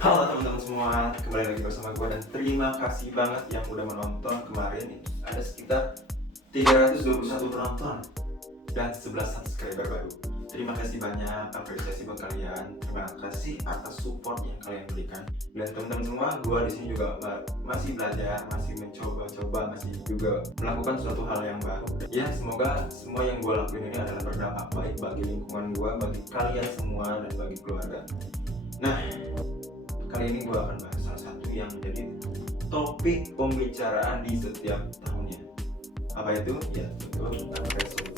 Halo teman-teman semua, kembali lagi bersama gue dan terima kasih banget yang udah menonton kemarin. Ada sekitar 321 penonton dan 11 subscriber baru. Terima kasih banyak, apresiasi buat kalian. Terima kasih atas support yang kalian berikan. Dan teman-teman semua, gue di sini juga masih belajar, masih mencoba-coba, masih juga melakukan suatu hal yang baru. Ya, semoga semua yang gue lakuin ini adalah berdampak baik bagi lingkungan gue, bagi kalian semua, dan bagi keluarga. Nah, kali ini gue akan bahas salah satu yang menjadi topik pembicaraan di setiap tahunnya. Apa itu? Ya, betul, resolusi.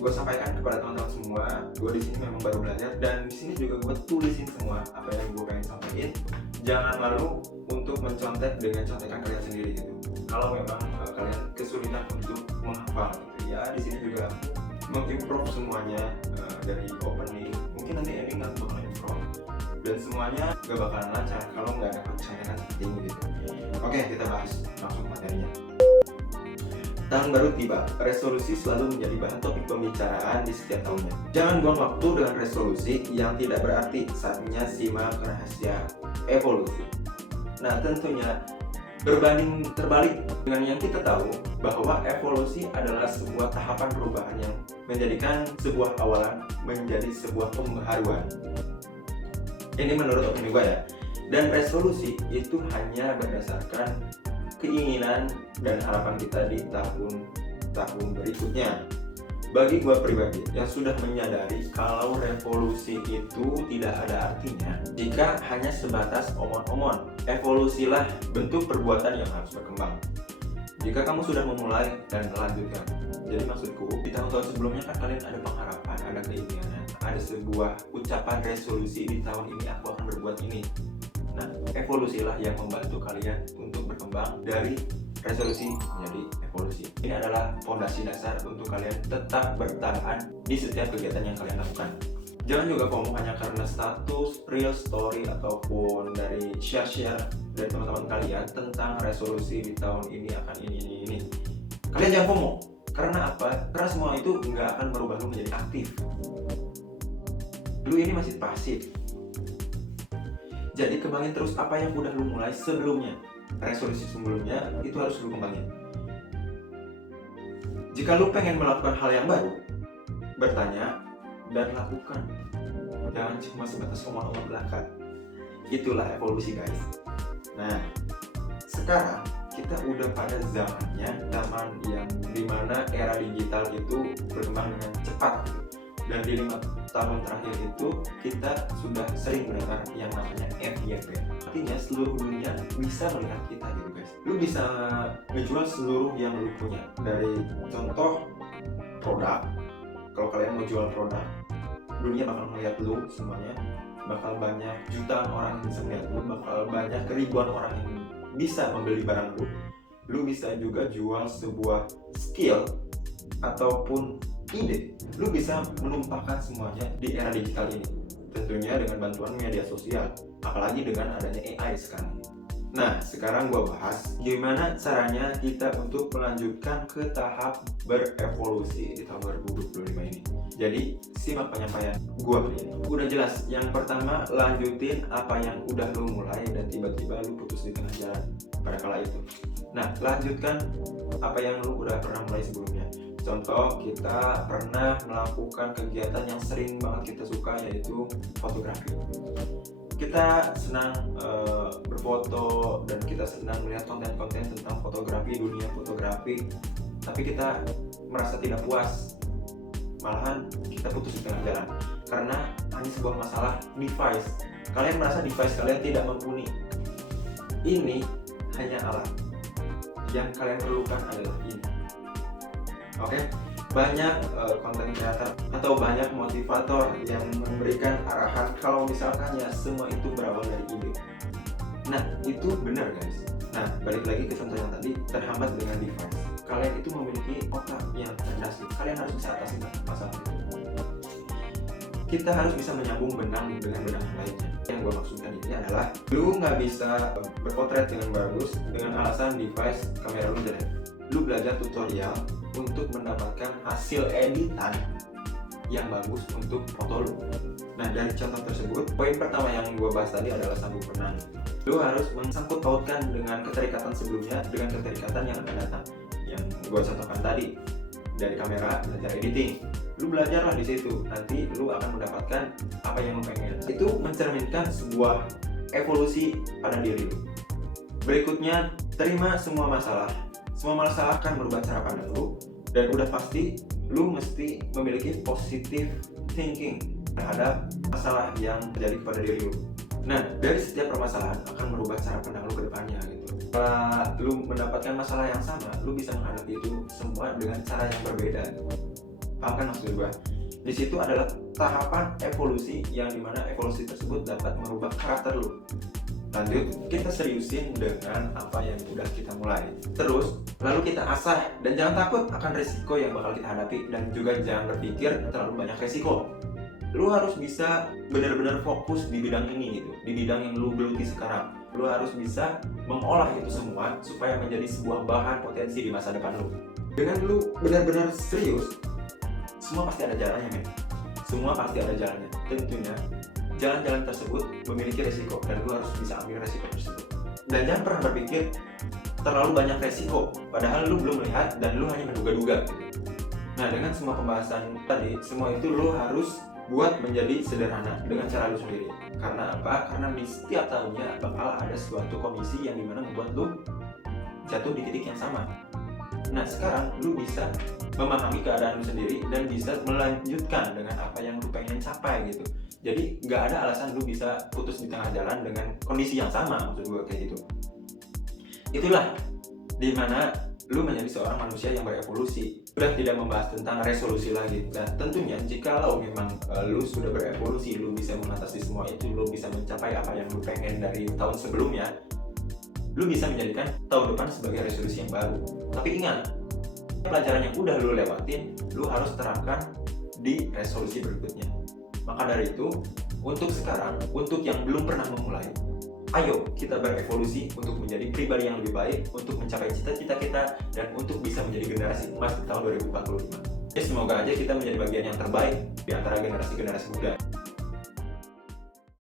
Gue sampaikan kepada teman-teman semua, gue di sini memang baru belajar dan di sini juga gue tulisin semua apa yang gue pengen sampaikan. Jangan malu untuk mencontek dengan contekan kalian sendiri gitu. Kalau memang kalian kesulitan untuk menghafal gitu, ya di sini juga mengimprove semuanya dari opening. Mungkin nanti ending nanti bakal improve dan semuanya gak bakalan lancar kalau nggak ada contekan seperti ini gitu. Oke, kita bahas langsung materinya. Tahun baru tiba, resolusi selalu menjadi bahan topik pembicaraan di setiap tahunnya. Jangan buang waktu dengan resolusi yang tidak berarti, saatnya simak rahasia evolusi. Nah, tentunya berbanding terbalik dengan yang kita tahu bahwa evolusi adalah sebuah tahapan perubahan yang menjadikan sebuah awalan menjadi sebuah pembaharuan. Ini menurut opini gue ya. Dan resolusi itu hanya berdasarkan keinginan dan harapan kita di tahun berikutnya. Bagi gue pribadi yang sudah menyadari kalau revolusi itu tidak ada artinya jika hanya sebatas omon-omon. Evolusilah bentuk perbuatan yang harus berkembang. Jika kamu sudah memulai dan melanjutkan. Jadi maksudku, di tahun-tahun sebelumnya kan kalian ada pengharapan, ada keinginan, ada sebuah ucapan resolusi di tahun ini aku akan berbuat ini. Nah, evolusilah yang membantu kalian untuk berkembang dari resolusi menjadi evolusi. Ini adalah fondasi dasar untuk kalian tetap bertahan di setiap kegiatan yang kalian lakukan. Jangan juga FOMO hanya karena status, real story, ataupun dari share-share dari teman-teman kalian tentang resolusi di tahun ini akan ini. Kalian jangan FOMO. Karena apa? Karena semua itu nggak akan merubah lu menjadi aktif. Lu ini masih pasif. Jadi kembangin terus apa yang udah lu mulai sebelumnya. Resolusi sebelumnya itu harus lu kembangin. Jika lu pengen melakukan hal yang baru, bertanya dan lakukan. Jangan cuma sebatas omong-omong belaka. Itulah evolusi, guys. Nah, sekarang kita udah pada zamannya, zaman yang dimana era digital itu berkembang dengan cepat gitu. Dan di 5 tahun terakhir itu kita sudah sering mendengar yang namanya FYP. Artinya seluruh dunia bisa melihat kita gitu, guys. Lu bisa ngejual seluruh yang lu punya. Dari contoh produk, kalau kalian mau jual produk, dunia bakal melihat lu semuanya. Bakal banyak jutaan orang yang bisa melihat lu, bakal banyak ribuan orang yang bisa membeli barang lu. Lu bisa juga jual sebuah skill ataupun ide. Lu bisa menumpahkan semuanya di era digital ini. Tentunya dengan bantuan media sosial, apalagi dengan adanya AI sekarang. Nah, sekarang gua bahas gimana caranya kita untuk melanjutkan ke tahap berevolusi di tahun 2025 ini. Jadi, simak penyampaian gua kali ini. Udah jelas, yang pertama lanjutin apa yang udah lu mulai dan tiba-tiba lu putus di tengah jalan pada kala itu. Nah, lanjutkan apa yang lu udah pernah mulai sebelumnya. Contoh, kita pernah melakukan kegiatan yang sering banget kita suka, yaitu fotografi. Kita senang berfoto dan kita senang melihat konten-konten tentang fotografi, dunia fotografi. Tapi kita merasa tidak puas, malahan kita putus di tengah jalan karena hanya sebuah masalah device. Kalian merasa device kalian tidak mumpuni. Ini hanya alat. Yang kalian perlukan adalah ini. Oke, banyak konten kreator atau banyak motivator yang memberikan arahan kalau misalkan ya semua itu berawal dari ide. Nah, itu benar, guys. Nah, balik lagi ke contoh yang tadi, terhambat dengan device. Kalian itu memiliki otak yang cerdas. Kalian harus bisa atasi masalah itu. Kita harus bisa menyambung benang dengan benang yang lainnya. Yang gue maksudkan ini adalah lu nggak bisa berpotret dengan bagus dengan alasan device kamera lu jelek. Lu belajar tutorial untuk mendapatkan hasil editan yang bagus untuk foto lu. Nah, dari contoh tersebut, poin pertama yang gue bahas tadi adalah sabuk penang. Lu harus mensangkut pautkan dengan keterikatan sebelumnya dengan keterikatan yang akan datang. Yang gue contohkan tadi, dari kamera, belajar editing. Lu belajarlah di situ, nanti lu akan mendapatkan apa yang lu pengen. Itu mencerminkan sebuah evolusi pada diri lu. Berikutnya, terima semua masalah. Semua masalah akan merubah cara pandang lu, dan udah pasti lu mesti memiliki positive thinking terhadap masalah yang terjadi kepada diri lu. Nah, dari setiap permasalahan akan merubah cara pandang lu ke depannya gitu. Setelah lu mendapatkan masalah yang sama, lu bisa menghadapi itu semua dengan cara yang berbeda. Paham kan maksud gua? Di situ adalah tahapan evolusi yang dimana evolusi tersebut dapat merubah karakter lu. Lanjut, kita seriusin dengan apa yang udah kita mulai. Terus, lalu kita asah dan jangan takut akan resiko yang bakal kita hadapi, dan juga jangan berpikir terlalu banyak resiko. Lu harus bisa benar-benar fokus di bidang ini gitu, di bidang yang lu geluti sekarang. Lu harus bisa mengolah itu semua supaya menjadi sebuah bahan potensi di masa depan lu. Dengan lu benar-benar serius, semua pasti ada jalannya, men. Semua pasti ada jalannya. Tentunya jalan-jalan tersebut memiliki resiko dan lu harus bisa ambil resiko tersebut. Dan jangan pernah berpikir terlalu banyak resiko, padahal lu belum melihat dan lu hanya menduga-duga. Nah, dengan semua pembahasan tadi, semua itu lu harus buat menjadi sederhana dengan cara lu sendiri. Karena apa? Karena di setiap tahunnya bakal ada suatu komisi yang dimana membuat lu jatuh di titik yang sama. Nah, sekarang lu bisa memahami keadaan lu sendiri dan bisa melanjutkan dengan apa yang lu pengen capai gitu. Jadi nggak ada alasan lu bisa putus di tengah jalan dengan kondisi yang sama, maksud gue kayak gitu. Itulah dimana lu menjadi seorang manusia yang berevolusi. Sudah tidak membahas tentang resolusi lagi. Dan tentunya jikalau memang lu sudah berevolusi, lu bisa mengatasi semua itu, lu bisa mencapai apa yang lu pengen dari tahun sebelumnya, lu bisa menjadikan tahun depan sebagai resolusi yang baru. Tapi ingat, pelajaran yang udah lu lewatin, lu harus terapkan di resolusi berikutnya. Maka dari itu, untuk sekarang, untuk yang belum pernah memulai, ayo kita berevolusi untuk menjadi pribadi yang lebih baik, untuk mencapai cita-cita kita, dan untuk bisa menjadi generasi emas di tahun 2045. Semoga aja kita menjadi bagian yang terbaik di antara generasi-generasi muda.